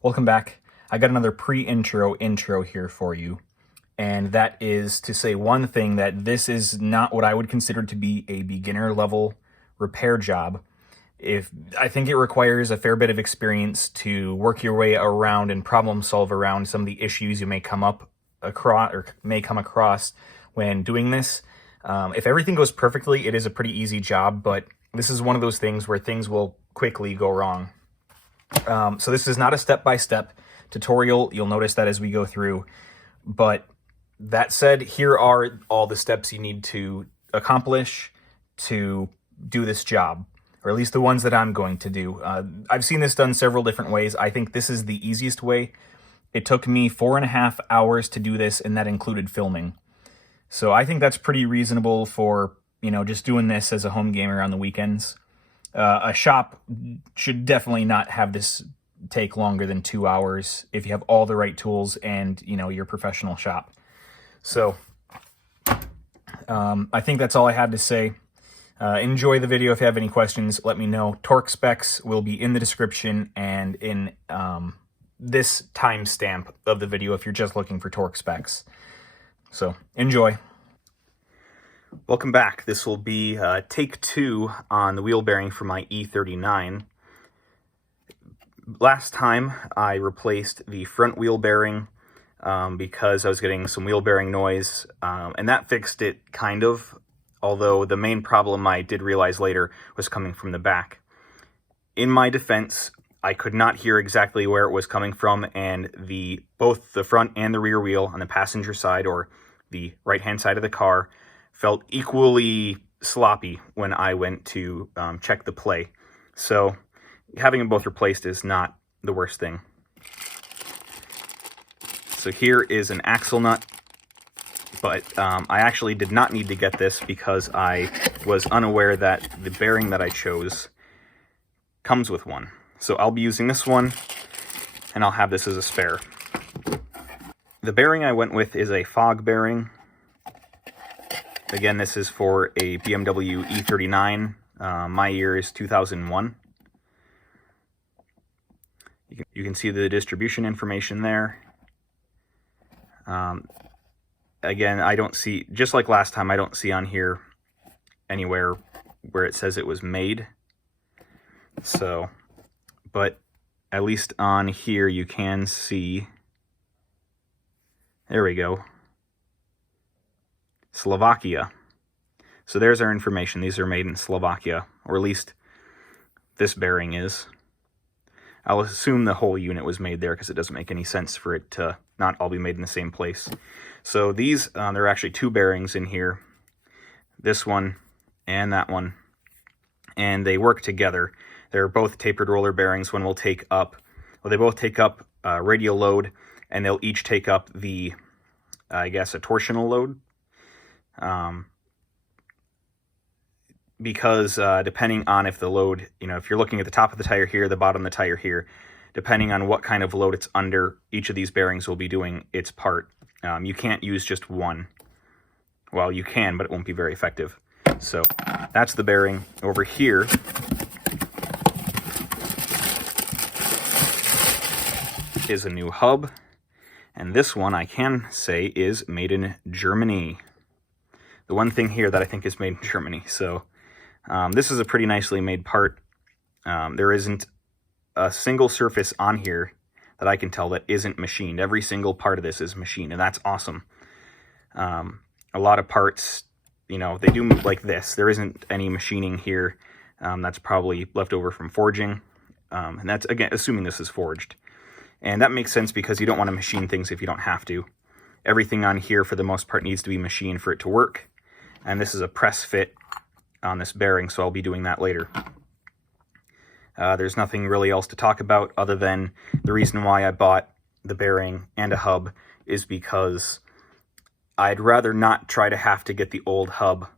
Welcome back. I got another pre-intro intro here for you, and that is to say one thing, that this is not what I would consider to be a beginner level repair job. I think it requires a fair bit of experience to work your way around and problem solve around some of the issues you may come across when doing this. If everything goes perfectly, it is a pretty easy job, but this is one of those things where things will quickly go wrong. So this is not a step-by-step tutorial. You'll notice that as we go through. But that said, here are all the steps you need to accomplish to do this job, or at least the ones that I'm going to do. I've seen this done several different ways. I think this is the easiest way. It took me 4.5 hours to do this, and that included filming. So I think that's pretty reasonable for, just doing this as a home gamer on the weekends. A shop should definitely not have this take longer than 2 hours if you have all the right tools and, your professional shop. So I think that's all I had to say. Enjoy the video. If you have any questions, let me know. Torque specs will be in the description and in this timestamp of the video if you're just looking for torque specs. So enjoy. Welcome back. This will be take 2 on the wheel bearing for my E39. Last time I replaced the front wheel bearing because I was getting some wheel bearing noise, and that fixed it kind of, although the main problem I did realize later was coming from the back. In my defense, I could not hear exactly where it was coming from, and both the front and the rear wheel on the passenger side, or the right-hand side of the car, felt equally sloppy when I went to check the play. So having them both replaced is not the worst thing. So here is an axle nut, but I actually did not need to get this because I was unaware that the bearing that I chose comes with one. So I'll be using this one, and I'll have this as a spare. The bearing I went with is a fog bearing. Again, this is for a BMW E39. My year is 2001. You can see the distribution information there. Again, I don't see, just like last time, I don't see on here anywhere where it says it was made. So, but at least on here you can see, there we go, Slovakia. So there's our information. These are made in Slovakia, or at least this bearing is. I'll assume the whole unit was made there because it doesn't make any sense for it to not all be made in the same place. So these, there are actually 2 bearings in here, this one and that one, and they work together. They're both tapered roller bearings. One will take up, well, they both take up radial load, and they'll each take up the, I guess, a torsional load. Because depending on if the load, if you're looking at the top of the tire here, the bottom of the tire here, depending on what kind of load it's under, each of these bearings will be doing its part. You can't use just one. Well, you can, but it won't be very effective. So that's the bearing. Over here is a new hub, and this one I can say is made in Germany. The one thing here that I think is made in Germany. So this is a pretty nicely made part. There isn't a single surface on here that I can tell that isn't machined. Every single part of this is machined, and that's awesome. A lot of parts, they do like this. There isn't any machining here. That's probably left over from forging. And that's, again, assuming this is forged. And that makes sense because you don't want to machine things if you don't have to. Everything on here, for the most part, needs to be machined for it to work. And this is a press fit on this bearing, so I'll be doing that later. There's nothing really else to talk about other than the reason why I bought the bearing and a hub is because I'd rather not try to have to get the old hub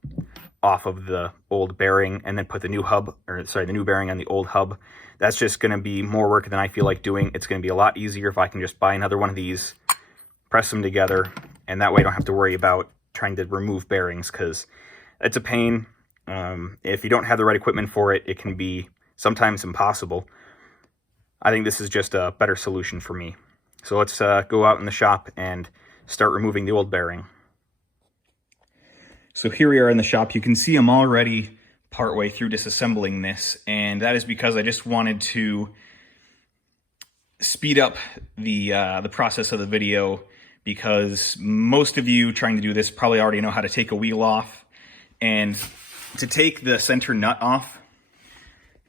off of the old bearing and then put the new new bearing on the old hub. That's just going to be more work than I feel like doing. It's going to be a lot easier if I can just buy another one of these, press them together, and that way I don't have to worry about trying to remove bearings, because it's a pain. If you don't have the right equipment for it, it can be sometimes impossible. I think this is just a better solution for me. So let's go out in the shop and start removing the old bearing. So here we are in the shop. You can see I'm already partway through disassembling this, and that is because I just wanted to speed up the process of the video, because most of you trying to do this probably already know how to take a wheel off. And to take the center nut off,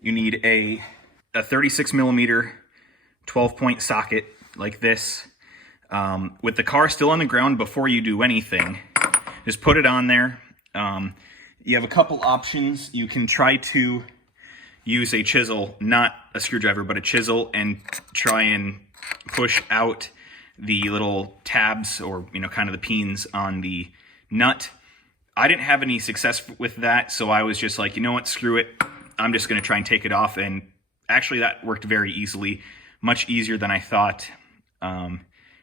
you need a 36 millimeter 12-point socket like this. With the car still on the ground, before you do anything, just put it on there. You have a couple options. You can try to use a chisel, not a screwdriver, but a chisel, and try and push out the little tabs, or, you know, kind of the pins on the nut. I didn't have any success with that, so I was just like, you know what, screw it. I'm just going to try and take it off, and actually that worked very easily, much easier than I thought, and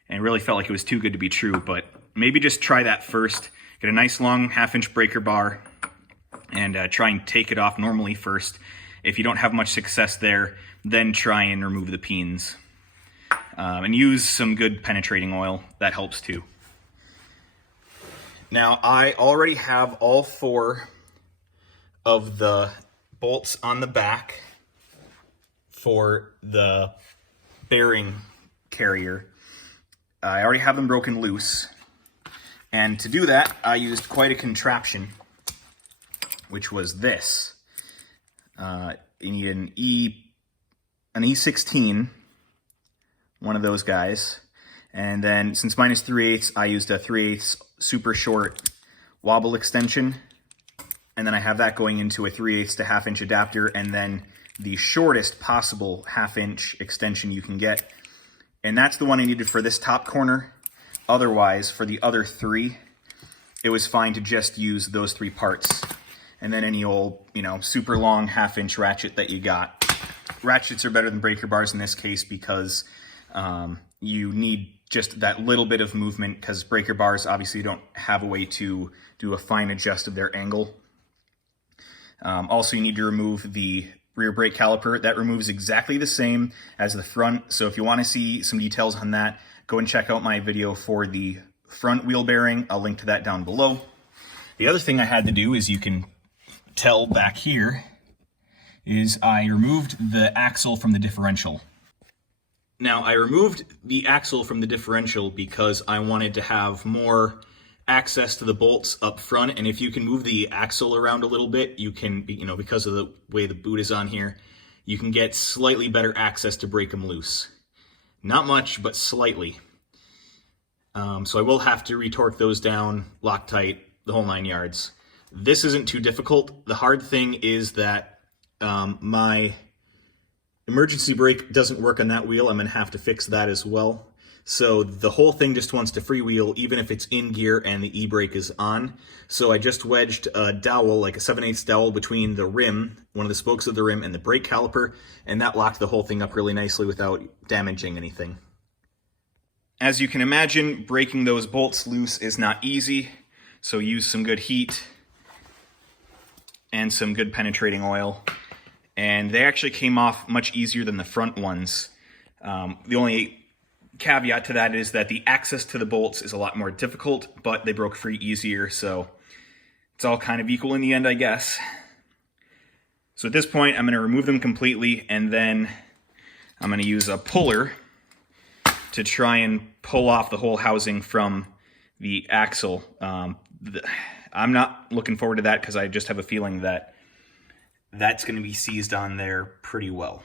it really felt like it was too good to be true. But maybe just try that first. Get a nice long 1/2-inch breaker bar and try and take it off normally first. If you don't have much success there, then try and remove the pins. And use some good penetrating oil. That helps too. Now, I already have all 4 of the bolts on the back for the bearing carrier. I already have them broken loose. And to do that, I used quite a contraption, which was this. You need an E16, one of those guys. And then, since mine is 3/8, I used a 3/8 super short wobble extension. And then I have that going into a 3/8 to 1/2-inch adapter, and then the shortest possible 1/2-inch extension you can get. And that's the one I needed for this top corner. Otherwise, for the other 3, it was fine to just use those 3 parts. And then any old, you know, super long 1/2-inch ratchet that you got. Ratchets are better than breaker bars in this case, because you need just that little bit of movement, because breaker bars obviously don't have a way to do a fine adjust of their angle. Also, you need to remove the rear brake caliper. That removes exactly the same as the front. So if you want to see some details on that, go and check out my video for the front wheel bearing. I'll link to that down below. The other thing I had to do, is you can tell back here, is I removed the axle from the differential. Now, I removed the axle from the differential because I wanted to have more access to the bolts up front. And if you can move the axle around a little bit, you can, you know, because of the way the boot is on here, you can get slightly better access to break them loose. Not much, but slightly. So I will have to retorque those down, Loctite, the whole 9 yards. This isn't too difficult. The hard thing is that my emergency brake doesn't work on that wheel. I'm going to have to fix that as well. So the whole thing just wants to freewheel, even if it's in gear and the e-brake is on. So I just wedged a dowel, like a 7/8 dowel, between the rim, one of the spokes of the rim, and the brake caliper, and that locked the whole thing up really nicely without damaging anything. As you can imagine, breaking those bolts loose is not easy, so use some good heat and some good penetrating oil. And they actually came off much easier than the front ones. The only caveat to that is that the access to the bolts is a lot more difficult, but they broke free easier, so it's all kind of equal in the end, I guess. So at this point, I'm going to remove them completely, and then I'm going to use a puller to try and pull off the whole housing from the axle. I'm not looking forward to that, because I just have a feeling that that's going to be seized on there pretty well.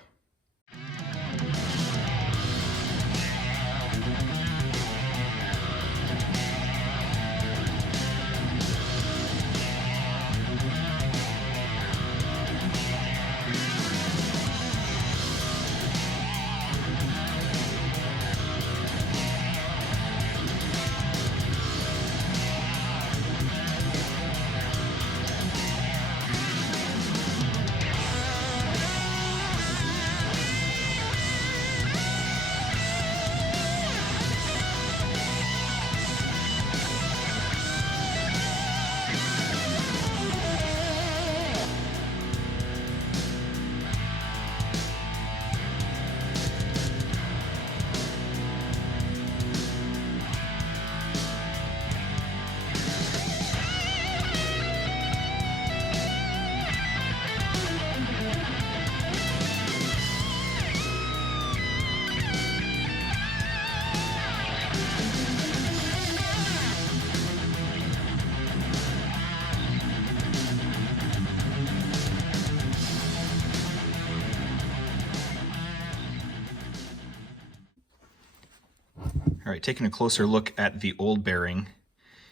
All right, taking a closer look at the old bearing,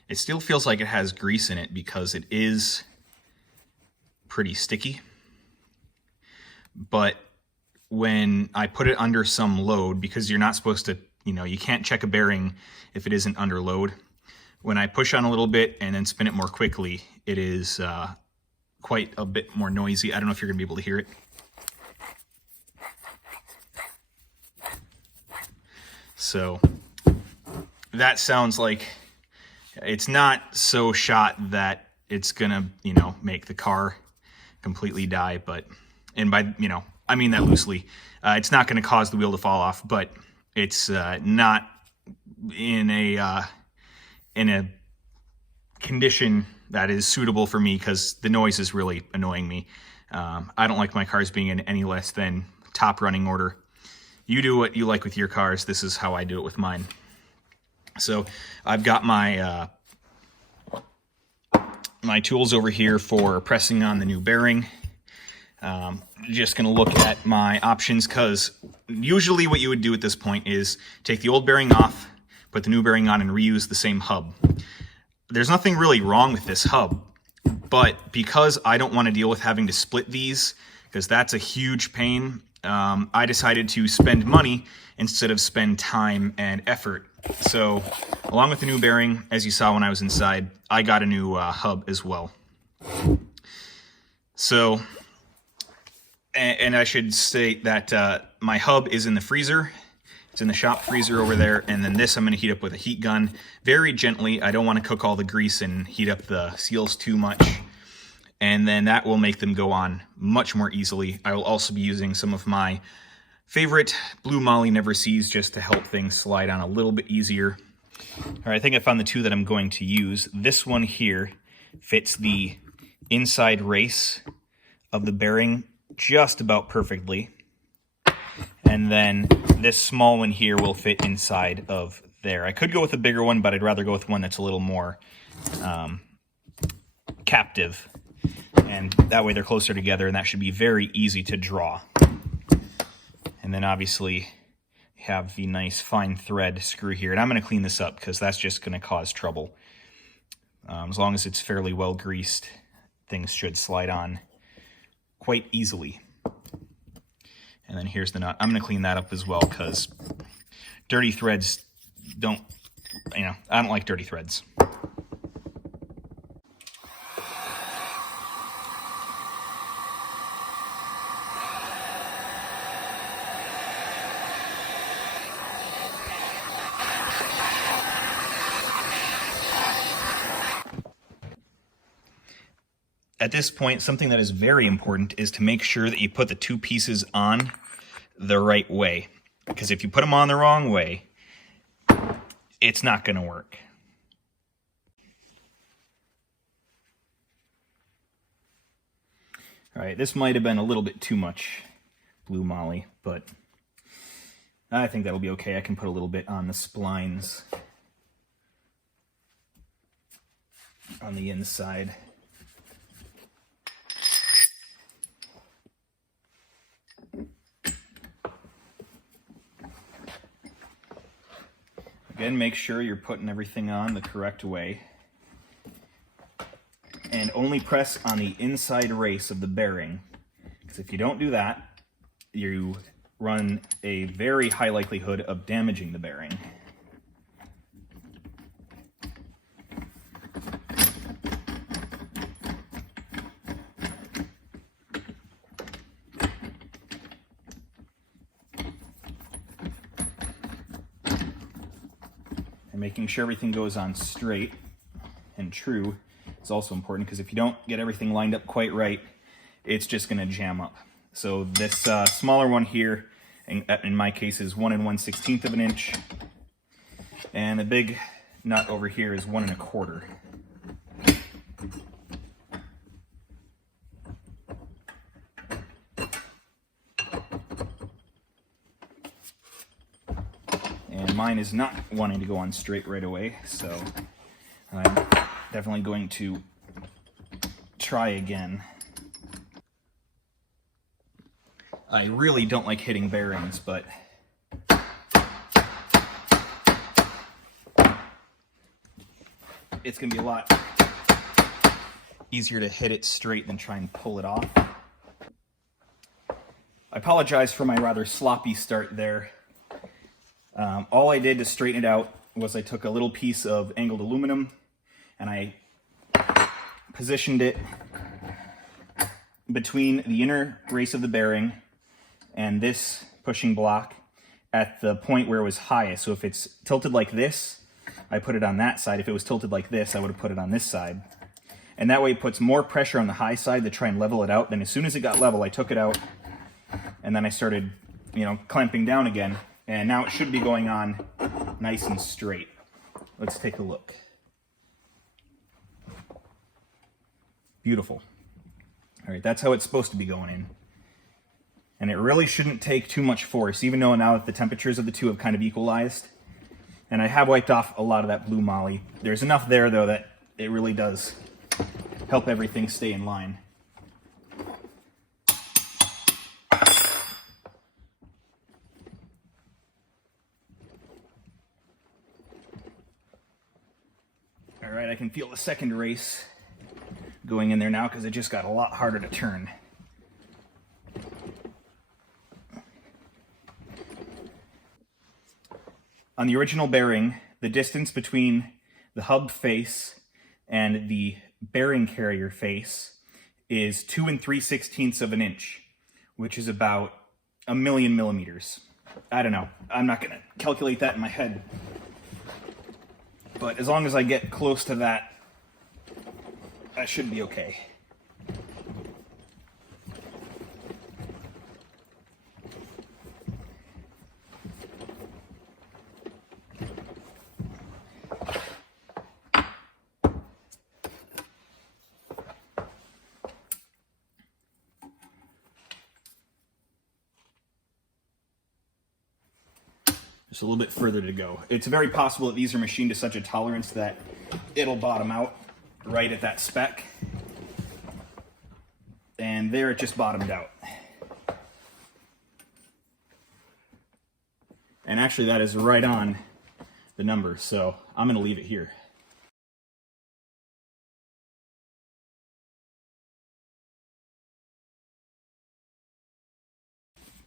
it still feels like it has grease in it because it is pretty sticky. But when I put it under some load, because you're not supposed to, you can't check a bearing if it isn't under load. When I push on a little bit and then spin it more quickly, it is quite a bit more noisy. I don't know if you're gonna be able to hear it. So that sounds like it's not so shot that it's gonna, make the car completely die, but, and by, I mean that loosely. It's not gonna cause the wheel to fall off, but it's not in a condition that is suitable for me because the noise is really annoying me. I don't like my cars being in any less than top running order. You do what you like with your cars. This is how I do it with mine. So I've got my my tools over here for pressing on the new bearing. Just going to look at my options because usually what you would do at this point is take the old bearing off, put the new bearing on, and reuse the same hub. There's nothing really wrong with this hub, but because I don't want to deal with having to split these, because that's a huge pain, I decided to spend money instead of spend time and effort. So along with the new bearing, as you saw when I was inside, I got a new hub as well. So, and I should state that my hub is in the freezer. It's in the shop freezer over there, and then this I'm going to heat up with a heat gun very gently. I don't want to cook all the grease and heat up the seals too much. And then that will make them go on much more easily. I will also be using some of my favorite Blue Moly Never Sees just to help things slide on a little bit easier. All right, I think I found the two that I'm going to use. This one here fits the inside race of the bearing just about perfectly. And then this small one here will fit inside of there. I could go with a bigger one, but I'd rather go with one that's a little more captive. And that way they're closer together, and that should be very easy to draw. And then obviously have the nice fine thread screw here. And I'm going to clean this up because that's just going to cause trouble. As long as it's fairly well greased, things should slide on quite easily. And then here's the nut. I'm going to clean that up as well because dirty threads don't, I don't like dirty threads. At this point, something that is very important is to make sure that you put the two pieces on the right way. Because if you put them on the wrong way, it's not going to work. All right, this might have been a little bit too much Blue Moly, but I think that'll be okay. I can put a little bit on the splines on the inside. Again, make sure you're putting everything on the correct way. And only press on the inside race of the bearing. Because if you don't do that, you run a very high likelihood of damaging the bearing. Making sure everything goes on straight and true is also important because if you don't get everything lined up quite right, it's just going to jam up. So this smaller one here, in my case, is 1 1/16 of an inch, and the big nut over here is 1 1/4. And mine is not wanting to go on straight right away, so I'm definitely going to try again. I really don't like hitting bearings, but it's gonna be a lot easier to hit it straight than try and pull it off. I apologize for my rather sloppy start there. All I did to straighten it out was I took a little piece of angled aluminum and I positioned it between the inner race of the bearing and this pushing block at the point where it was highest. So if it's tilted like this, I put it on that side. If it was tilted like this, I would have put it on this side. And that way it puts more pressure on the high side to try and level it out. Then as soon as it got level, I took it out and then I started, clamping down again. And now it should be going on nice and straight. Let's take a look. Beautiful. All right, that's how it's supposed to be going in. And it really shouldn't take too much force, even though now that the temperatures of the two have kind of equalized. And I have wiped off a lot of that blue moly. There's enough there, though, that it really does help everything stay in line. All right, I can feel the second race going in there now because it just got a lot harder to turn. On the original bearing, the distance between the hub face and the bearing carrier face is 2 3/16 of an inch, which is about 1,000,000 millimeters. I don't know. I'm not going to calculate that in my head. But as long as I get close to that, I should be okay. Just a little bit further to go. It's very possible that these are machined to such a tolerance that it'll bottom out right at that spec. And there it just bottomed out. And actually that is right on the number, so I'm gonna leave it here.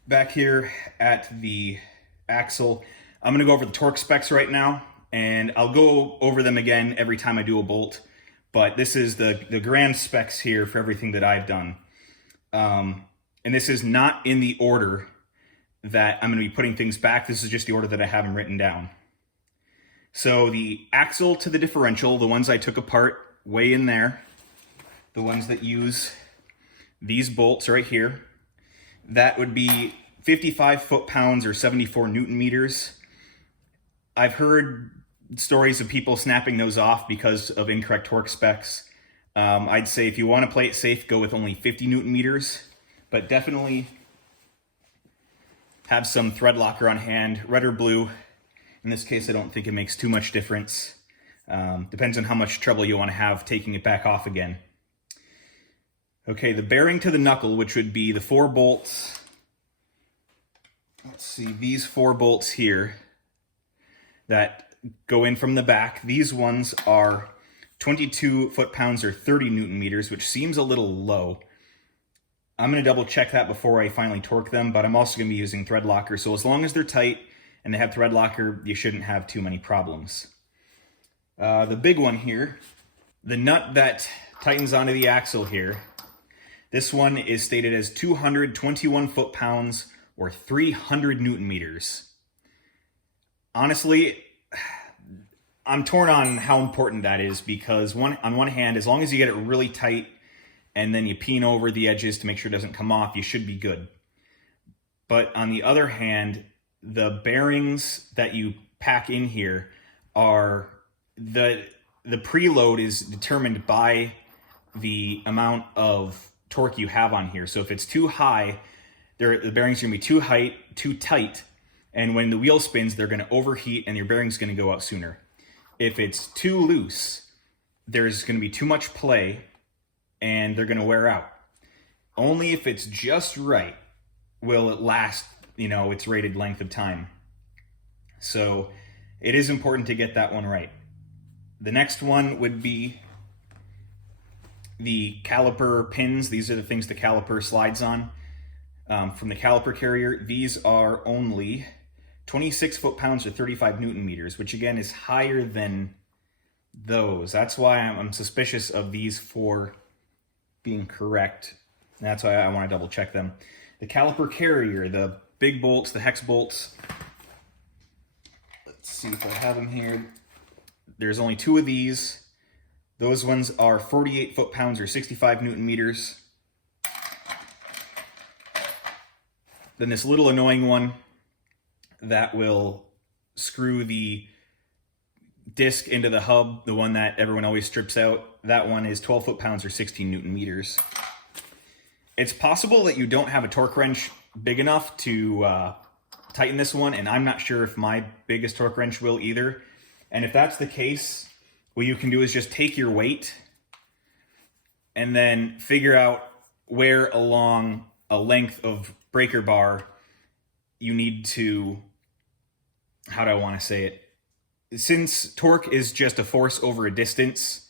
Back here at the Axel, I'm going to go over the torque specs right now, and I'll go over them again every time I do a bolt, but this is the grand specs here for everything that I've done. And this is not in the order that I'm going to be putting things back. This is just the order that I have them written down. So the axle to the differential, the ones I took apart way in there, the ones that use these bolts right here, that would be 55 foot-pounds or 74 Newton meters. I've heard stories of people snapping those off because of incorrect torque specs. I'd say if you want to play it safe, go with only 50 Newton meters, but definitely have some thread locker on hand, red or blue. In this case, I don't think it makes too much difference. Depends on how much trouble you want to have taking it back off again. Okay, the bearing to the knuckle, which would be the 4 bolts. Let's see, these 4 bolts here that go in from the back. These ones are 22 foot-pounds or 30 Newton meters, which seems a little low. I'm going to double check that before I finally torque them, but I'm also going to be using thread locker. So as long as they're tight and they have thread locker, you shouldn't have too many problems. The big one here, the nut that tightens onto the axle here, this one is stated as 221 foot-pounds or 300 Newton meters. Honestly, I'm torn on how important that is because on one hand, as long as you get it really tight and then you peen over the edges to make sure it doesn't come off, you should be good. But on the other hand, the bearings that you pack in here are, the preload is determined by the amount of torque you have on here. So if it's too high, the bearings are going to be too tight, and when the wheel spins, they're going to overheat and your bearing's going to go out sooner. If it's too loose, there's going to be too much play and they're going to wear out. Only if it's just right will it last, its rated length of time. So it is important to get that one right. The next one would be the caliper pins. These are the things the caliper slides on. From the caliper carrier, these are only 26 foot-pounds or 35 Newton meters, which again is higher than those. That's why I'm suspicious of these four being correct. That's why I want to double check them. The caliper carrier, the big bolts, the hex bolts. Let's see if I have them here. There's only two of these. Those ones are 48 foot-pounds or 65 Newton meters. Then this little annoying one that will screw the disc into the hub, the one that everyone always strips out, that one is 12 foot-pounds or 16 Newton meters. It's possible that you don't have a torque wrench big enough to tighten this one, and I'm not sure if my biggest torque wrench will either. And if that's the case, what you can do is just take your weight and then figure out where along a length of breaker bar you need to, how do I want to say it? Since torque is just a force over a distance,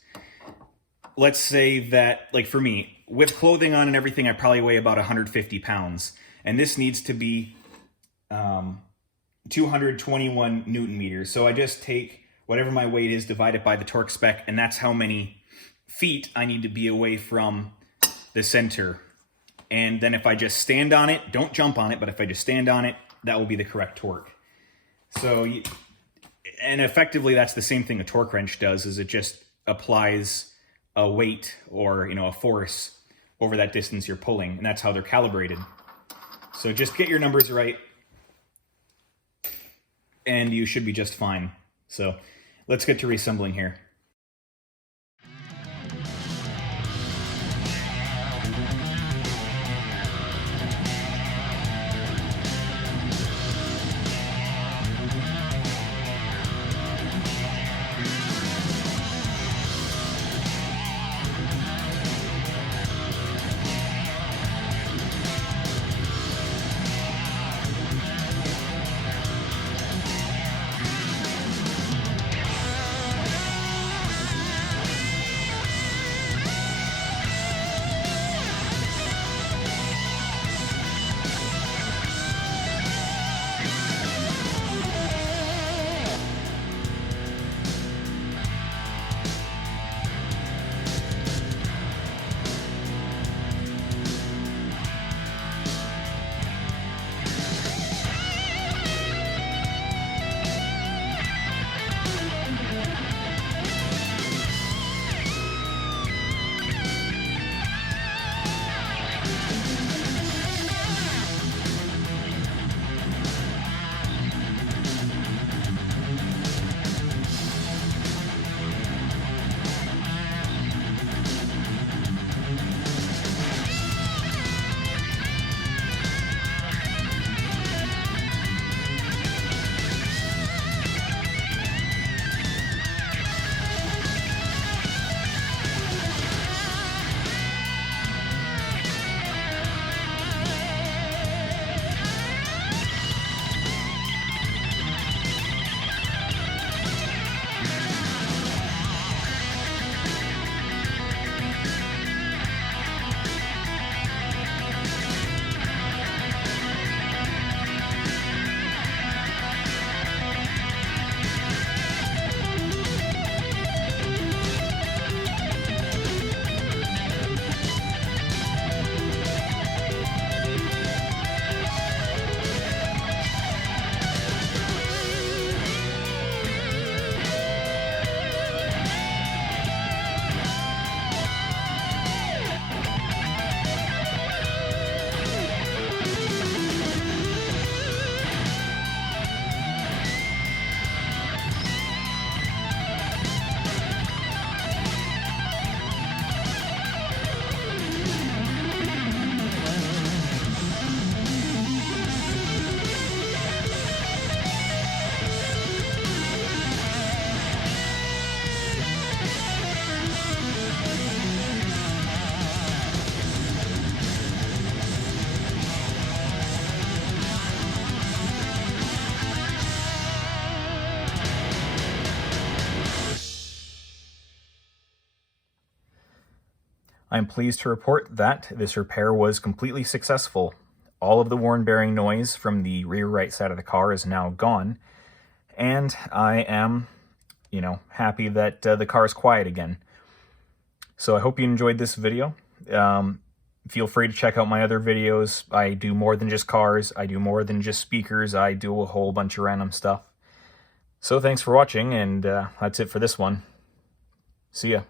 let's say that, like for me, with clothing on and everything, I probably weigh about 150 pounds. And this needs to be 221 Newton meters. So I just take whatever my weight is, divide it by the torque spec, and that's how many feet I need to be away from the center. And then if I just stand on it, don't jump on it, but if I just stand on it, that will be the correct torque. So, and effectively that's the same thing a torque wrench does, is it just applies a weight or, a force over that distance you're pulling, and that's how they're calibrated. So just get your numbers right, and you should be just fine. So let's get to reassembling here. I'm pleased to report that this repair was completely successful. All of the worn bearing noise from the rear right side of the car is now gone, and I am, happy that the car is quiet again. So I hope you enjoyed this video. Feel free to check out my other videos. I do more than just cars. I do more than just speakers. I do a whole bunch of random stuff. So thanks for watching, and that's it for this one. See ya.